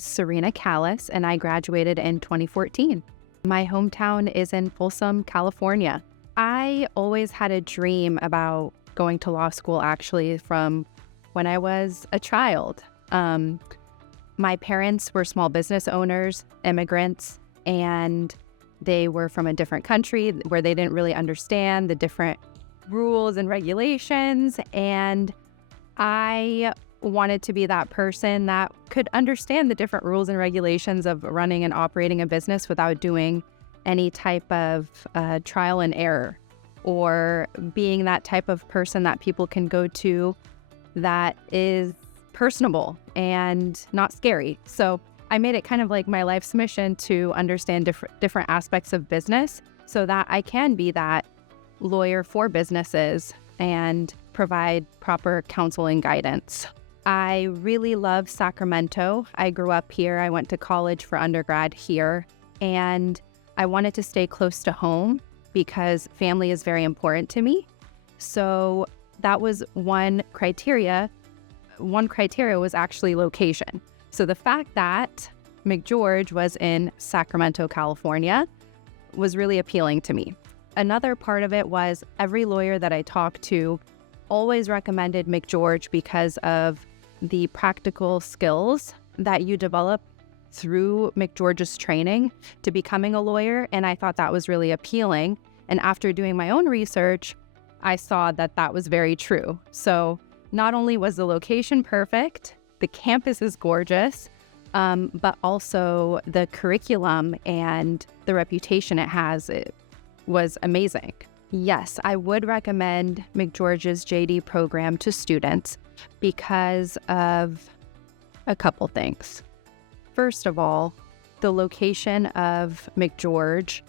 is Serena Kallas, and I graduated in 2014. My hometown is in Folsom, California. I always had a dream about going to law school, actually, from when I was a child. My parents were small business owners, immigrants, and they were from a different country where they didn't really understand the different rules and regulations. And I wanted to be that person that could understand the different rules and regulations of running and operating a business without doing any type of trial and error, or being that type of person that people can go to that is personable and not scary. So I made it kind of like my life's mission to understand different aspects of business so that I can be that lawyer for businesses and provide proper counsel and guidance. I really love Sacramento. I grew up here. I went to college for undergrad here, and I wanted to stay close to home because family is very important to me. So that was one criteria. One criteria was actually location. So the fact that McGeorge was in Sacramento, California was really appealing to me. Another part of it was every lawyer that I talked to always recommended McGeorge because of the practical skills that you develop through McGeorge's training to becoming a lawyer, and I thought that was really appealing. And after doing my own research, I saw that that was very true. So not only was the location perfect, the campus is gorgeous, but also the curriculum and the reputation it has, it was amazing. Yes, I would recommend McGeorge's JD program to students because of a couple things. First of all, the location of McGeorge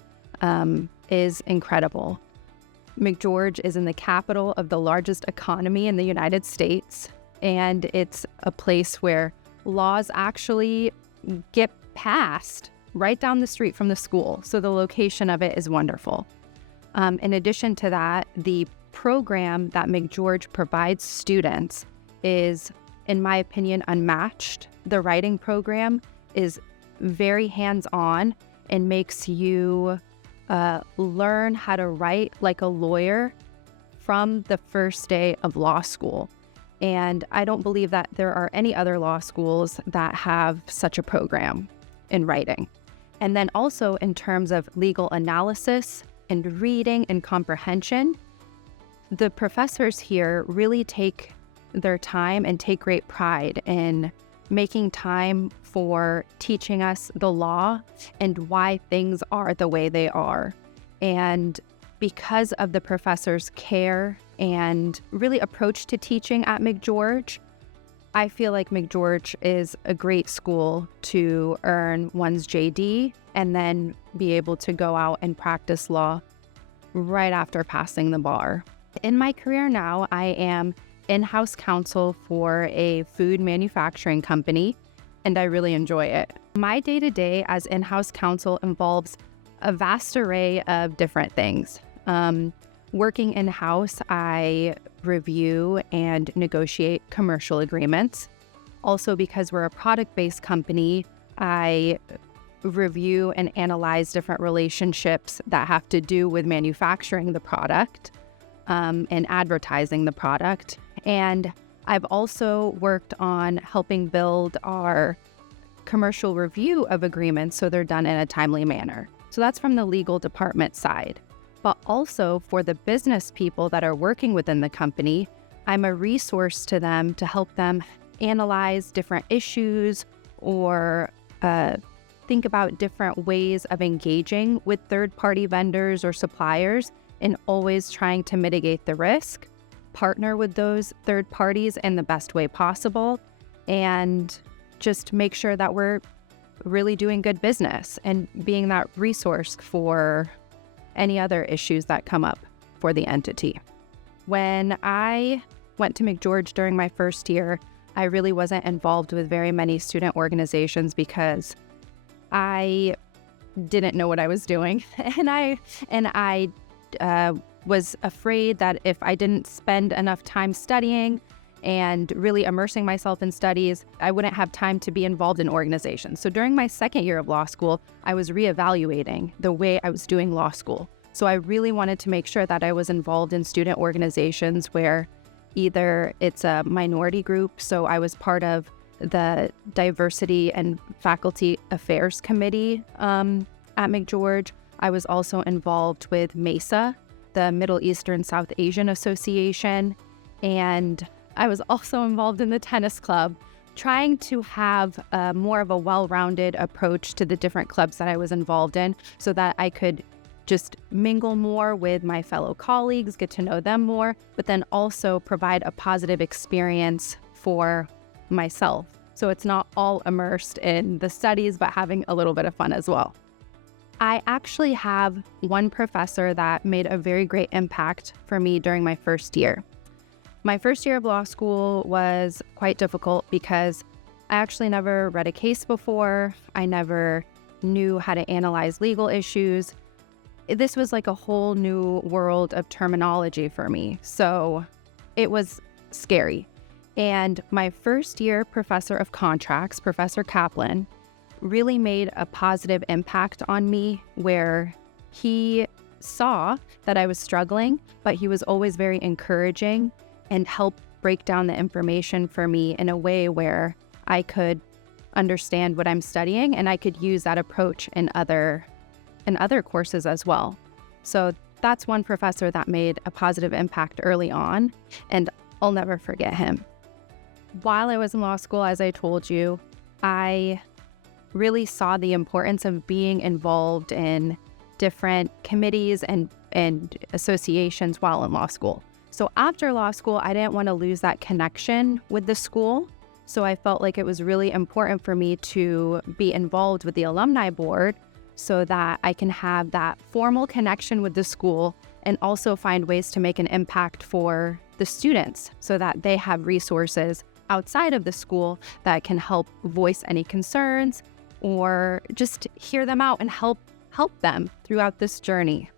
is incredible. McGeorge is in the capital of the largest economy in the United States, and it's a place where laws actually get passed right down the street from the school. So the location of it is wonderful. In addition to that, the program that McGeorge provides students is, in my opinion, unmatched. The writing program is very hands-on and makes you learn how to write like a lawyer from the first day of law school. And I don't believe that there are any other law schools that have such a program in writing. And then also in terms of legal analysis and reading and comprehension, the professors here really take their time and take great pride in making time for teaching us the law and why things are the way they are. And because of the professors' care and really approach to teaching at McGeorge, I feel like McGeorge is a great school to earn one's JD and then be able to go out and practice law right after passing the bar. In my career now, I am in-house counsel for a food manufacturing company, and I really enjoy it. My day-to-day as in-house counsel involves a vast array of different things. Working in-house, I review and negotiate commercial agreements. Also, because we're a product-based company, I review and analyze different relationships that have to do with manufacturing the product and advertising the product. And I've also worked on helping build our commercial review of agreements so they're done in a timely manner. So that's from the legal department side. But also for the business people that are working within the company, I'm a resource to them to help them analyze different issues or think about different ways of engaging with third-party vendors or suppliers, and always trying to mitigate the risk, partner with those third parties in the best way possible, and just make sure that we're really doing good business and being that resource for any other issues that come up for the entity. When I went to McGeorge during my first year, I really wasn't involved with very many student organizations because I didn't know what I was doing. And I was afraid that if I didn't spend enough time studying and really immersing myself in studies, I wouldn't have time to be involved in organizations. So during my second year of law school, I was reevaluating the way I was doing law school. So I really wanted to make sure that I was involved in student organizations where either it's a minority group, so I was part of the Diversity and Faculty Affairs Committee at McGeorge. I was also involved with MESA, the Middle Eastern South Asian Association, and I was also involved in the tennis club, trying to have more of a well-rounded approach to the different clubs that I was involved in so that I could just mingle more with my fellow colleagues, get to know them more, but then also provide a positive experience for myself. So it's not all immersed in the studies, but having a little bit of fun as well. I actually have one professor that made a very great impact for me during my first year. My first year of law school was quite difficult because I actually never read a case before. I never knew how to analyze legal issues. This was like a whole new world of terminology for me. So it was scary. And my first year professor of contracts, Professor Kaplan, really made a positive impact on me where he saw that I was struggling, but he was always very encouraging and helped break down the information for me in a way where I could understand what I'm studying and I could use that approach in other courses as well. So that's one professor that made a positive impact early on, and I'll never forget him. While I was in law school, as I told you, I really saw the importance of being involved in different committees and associations while in law school. So after law school, I didn't want to lose that connection with the school. So I felt like it was really important for me to be involved with the alumni board so that I can have that formal connection with the school and also find ways to make an impact for the students so that they have resources outside of the school that can help voice any concerns or just hear them out and help them throughout this journey.